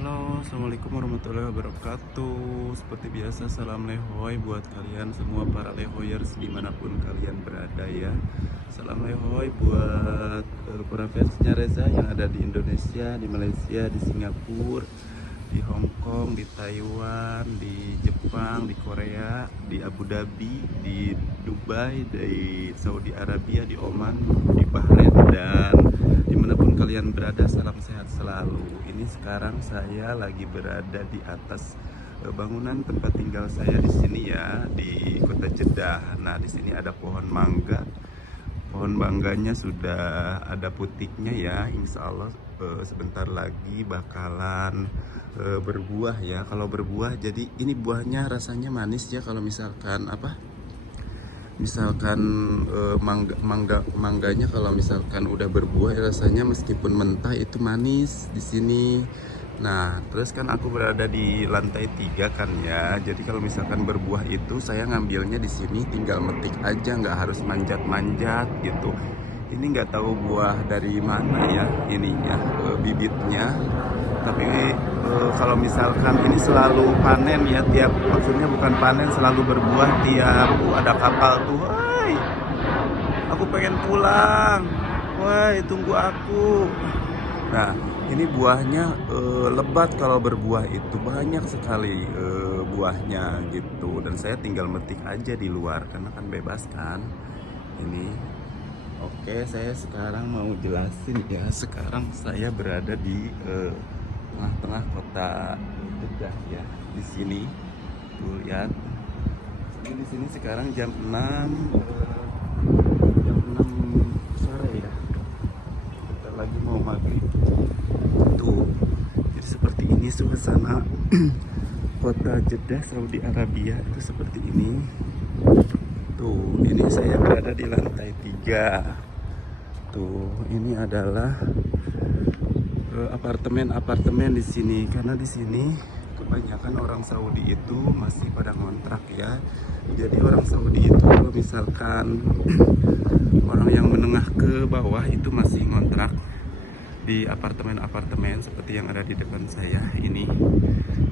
Halo, assalamualaikum warahmatullahi wabarakatuh. Seperti biasa, salam lehoy buat kalian semua para lehoyers dimanapun kalian berada ya. Salam lehoy buat para fansnya Reza yang ada di Indonesia, di Malaysia, di Singapura, di Hong Kong, di Taiwan, di Jepang, di Korea, di Abu Dhabi, di Dubai, di Saudi Arabia, di Oman, di Bahrain, dan dimanapun kalian berada, salam sehat selalu. Ini sekarang saya lagi berada di atas bangunan tempat tinggal saya di sini ya, di kota Jeddah. Nah, di sini ada pohon mangga. Pohon mangganya sudah ada putiknya ya, insya Allah sebentar lagi bakalan berbuah ya. Kalau berbuah, jadi ini buahnya rasanya manis ya. Kalau misalkan mangganya kalau misalkan udah berbuah rasanya meskipun mentah itu manis di sini. Nah, terus kan aku berada di lantai 3 kan ya. Jadi kalau misalkan berbuah itu saya ngambilnya di sini tinggal metik aja, nggak harus manjat-manjat gitu. Ini nggak tahu buah dari mana ya ininya, bibitnya. Tapi kalau misalkan ini selalu panen ya, maksudnya bukan panen, selalu berbuah tiap ada kapal tuh. Woi, aku pengen pulang. Woi, tunggu aku. Nah, ini buahnya lebat. Kalau berbuah itu banyak sekali buahnya gitu. Dan saya tinggal metik aja di luar karena kan bebas kan. Ini. Oke, saya sekarang mau jelasin ya. Sekarang saya berada di tengah-tengah kota Jeddah ya. Di sini, tuh lihat. Ini di sini sekarang jam 6 sore ya. Kita lagi mau maghrib. Tuh, jadi seperti ini suasana kota Jeddah, Saudi Arabia itu seperti ini. Tuh, ini saya berada di lantai 3. Tuh, ini adalah apartemen di sini, karena di sini kebanyakan orang Saudi itu masih pada ngontrak ya. Jadi orang Saudi itu kalau misalkan orang yang menengah ke bawah itu masih ngontrak di apartemen-apartemen seperti yang ada di depan saya ini.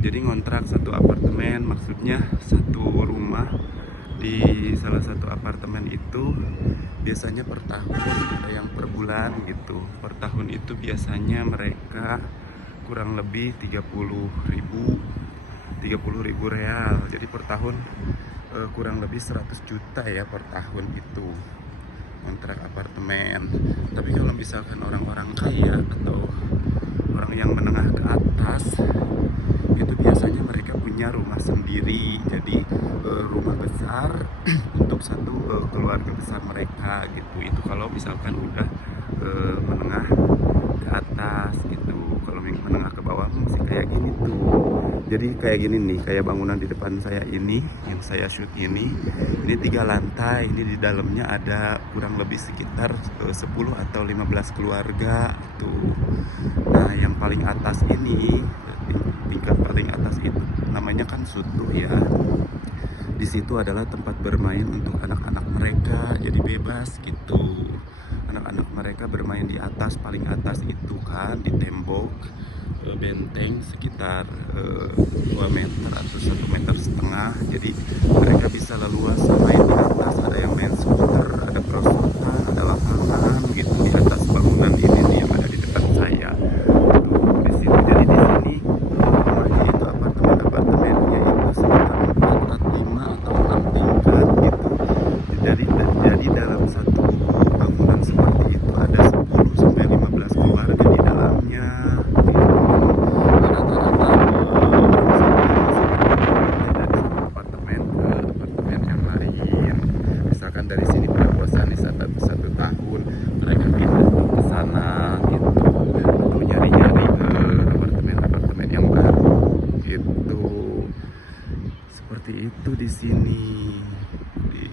Jadi ngontrak satu apartemen, maksudnya satu rumah di salah satu apartemen itu biasanya per tahun, ada yang per bulan gitu. Per tahun itu biasanya mereka kurang lebih 30.000 real. Jadi per tahun kurang lebih 100 juta ya per tahun itu kontrak apartemen. Tapi kalau misalkan orang-orang kaya atau orang yang menengah ke atas itu biasanya mereka punya rumah sendiri, jadi rumah besar untuk satu keluarga besar mereka gitu. Itu kalau misalkan udah menengah ke atas gitu. Kalau menengah ke bawah masih kayak gini tuh. Jadi kayak gini nih, kayak bangunan di depan saya ini yang saya shoot ini 3 lantai. Ini di dalamnya ada kurang lebih sekitar 10 atau 15 keluarga tuh. Nah, yang paling atas ini, tingkat paling atas itu namanya kan sutuh ya. Di situ adalah tempat bermain untuk anak-anak mereka, jadi bebas gitu. Anak-anak mereka bermain di atas, paling atas itu kan di tembok benteng sekitar 2 meter atau 1,5 meter. Jadi mereka bisa leluasa main di atas. Ada yang main skuter, ada perosotan, ada lapangan gitu di atas bangunan ini nih yang ada di depan saya. Di sini, jadi di sini rumahnya itu apartemennya itu sekitar 4, 5 atau 6 tingkat gitu. Jadi dalam satu bangunan seperti itu ada 10 sampai 15 keluarga di dalamnya. Rata-rata dari satu apartemen ke apartemen yang lain. Misalkan dari sini pada bosan nih satu tahun, mereka pindah ke sana gitu, untuk nyari-nyari apartemen-apartemen yang baru gitu. Seperti itu di sini di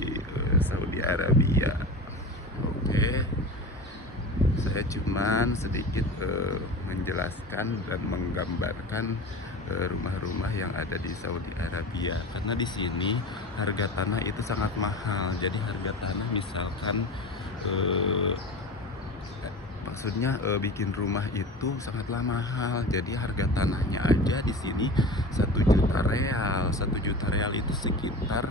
Saudi Arabia. Oke, saya cuman sedikit menjelaskan dan menggambarkan rumah-rumah yang ada di Saudi Arabia, karena di sini harga tanah itu sangat mahal. Jadi harga tanah misalkan maksudnya bikin rumah itu sangatlah mahal. Jadi harga tanahnya aja di sini 1 juta real. 1 juta real itu sekitar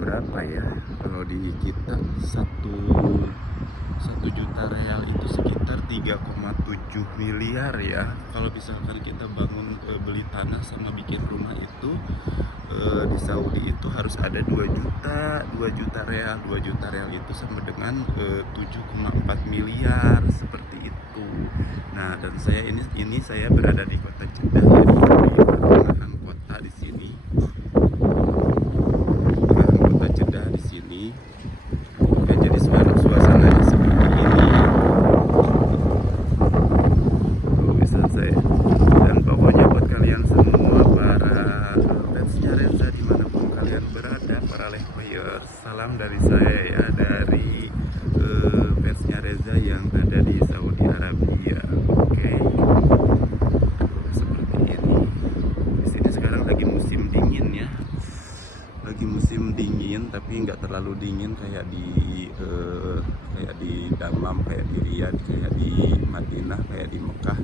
berapa ya? Kalau di kita 1 juta real itu sekitar 3,7 miliar ya. Kalau misalkan kita bangun beli tanah sama bikin rumah itu di Saudi itu harus ada 2 juta real. 2 juta real itu sama dengan 7,4 miliar seperti itu. Nah, dan saya ini saya berada di kota Jeddah ya, di pertengahan kota di sini. Pertengahan kota Jeddah di sini. Oke, jadi suasananya seperti ini. Tuh, bisa saya. Dan pokoknya buat kalian semua para fansnya Reza dimanapun kalian berada, para players, salam dari saya ya, dari fansnya Reza yang ada di Saudi Arabia. Oke, seperti ini. Di sini sekarang lagi musim dingin ya, lagi musim dingin, tapi nggak terlalu dingin kayak di Damam, kayak di Riyadh, kayak di Madinah, kayak di Mekah.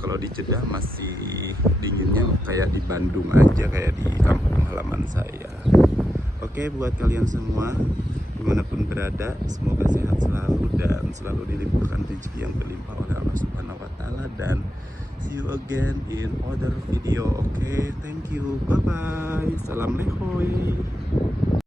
Kalau di Jeddah masih dinginnya kayak di Bandung aja, kayak di kampung halaman saya. Oke, buat kalian semua dimanapun berada, semoga sehat selalu dan selalu dilimpahkan rezeki yang berlimpah oleh Allah Subhanahu wa Ta'ala. Dan see you again in other video. Oke, thank you, bye bye, salam lehoy.